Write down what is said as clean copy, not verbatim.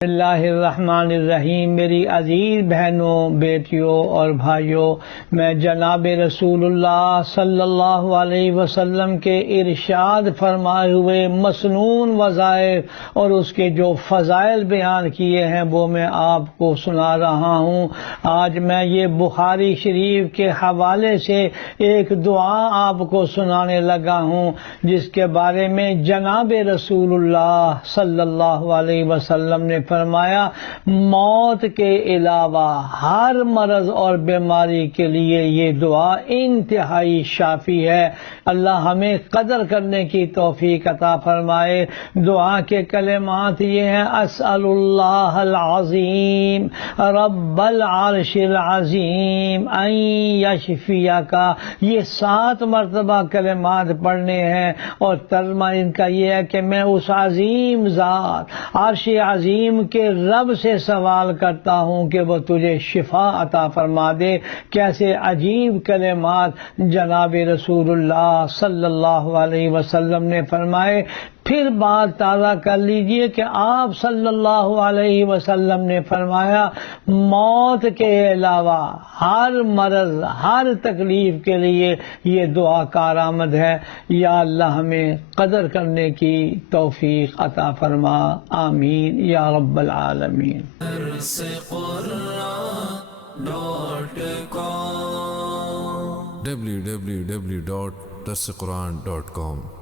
اللہ الرحمن الرحیم۔ میری عزیز بہنوں، بیٹیوں اور بھائیوں، میں جناب رسول اللہ صلی اللہ علیہ وسلم کے ارشاد فرمائے ہوئے مسنون وظائف اور اس کے جو فضائل بیان کیے ہیں وہ میں آپ کو سنا رہا ہوں۔ آج میں یہ بخاری شریف کے حوالے سے ایک دعا آپ کو سنانے لگا ہوں، جس کے بارے میں جناب رسول اللہ صلی اللہ علیہ وسلم نے فرمایا موت کے علاوہ ہر مرض اور بیماری کے لیے یہ دعا انتہائی شافی ہے۔ اللہ ہمیں قدر کرنے کی توفیق عطا فرمائے۔ دعا کے کلمات یہ ہیں: اسأل اللہ العظیم رب العرش العظیم ان یشفیک۔ یہ 7 مرتبہ کلمات پڑھنے ہیں، اور ترجمہ ان کا یہ ہے کہ میں اس عظیم ذات عرش عظیم کے رب سے سوال کرتا ہوں کہ وہ تجھے شفا عطا فرما دے۔ کیسے عجیب کلمات جناب رسول اللہ صلی اللہ علیہ وسلم نے فرمائے۔ پھر بات تازہ کر لیجئے کہ آپ صلی اللہ علیہ وسلم نے فرمایا موت کے علاوہ ہر مرض، ہر تکلیف کے لیے یہ دعا کارآمد ہے۔ یا اللہ ہمیں قدر کرنے کی توفیق عطا فرما، آمین یا رب العالمین۔ www.darsequran.com